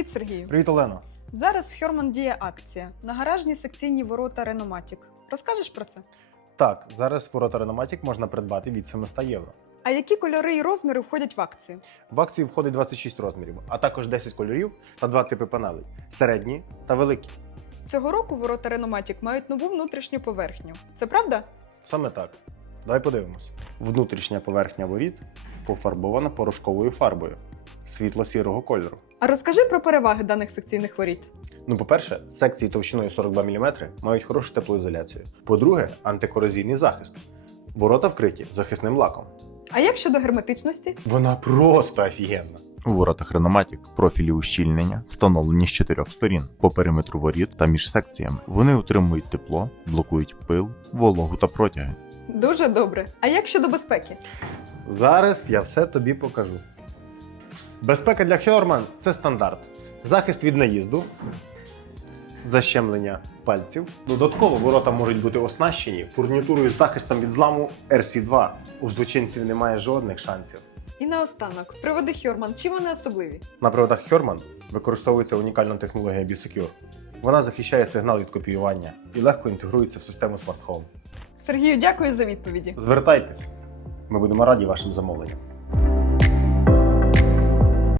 Привіт, Сергію. Привіт, Олено. Зараз в Хьорман діє акція на гаражні секційні ворота Реноматік. Розкажеш про це? Так, зараз ворота Реноматік можна придбати від 700 євро. А які кольори і розміри входять в акцію? В акцію входить 26 розмірів, а також 10 кольорів та два типи панелей середні та великі. Цього року ворота Реноматік мають нову внутрішню поверхню. Це правда? Саме так. Давай подивимось. Внутрішня поверхня воріт пофарбована порошковою фарбою світло-сірого кольору. А розкажи про переваги даних секційних воріт. Ну, по-перше, секції товщиною 42 мм мають хорошу теплоізоляцію. По-друге, антикорозійний захист. Ворота вкриті захисним лаком. А як щодо герметичності? Вона просто офігенна. У воротах Реноматік профілі ущільнення встановлені з чотирьох сторін по периметру воріт та між секціями. Вони утримують тепло, блокують пил, вологу та протяги. Дуже добре. А як щодо безпеки? Зараз я все тобі покажу. Безпека для Хьорман це стандарт. Захист від наїзду, защемлення пальців. Додатково ворота можуть бути оснащені фурнітурою з захистом від зламу RC2. У злочинців немає жодних шансів. І наостанок, приводи Хьорман, чим вони особливі? На приводах Хьорман використовується унікальна технологія B-Secure. Вона захищає сигнал від копіювання і легко інтегрується в систему Smart Home. Сергію, дякую за відповіді. Звертайтесь, ми будемо раді вашим замовленням.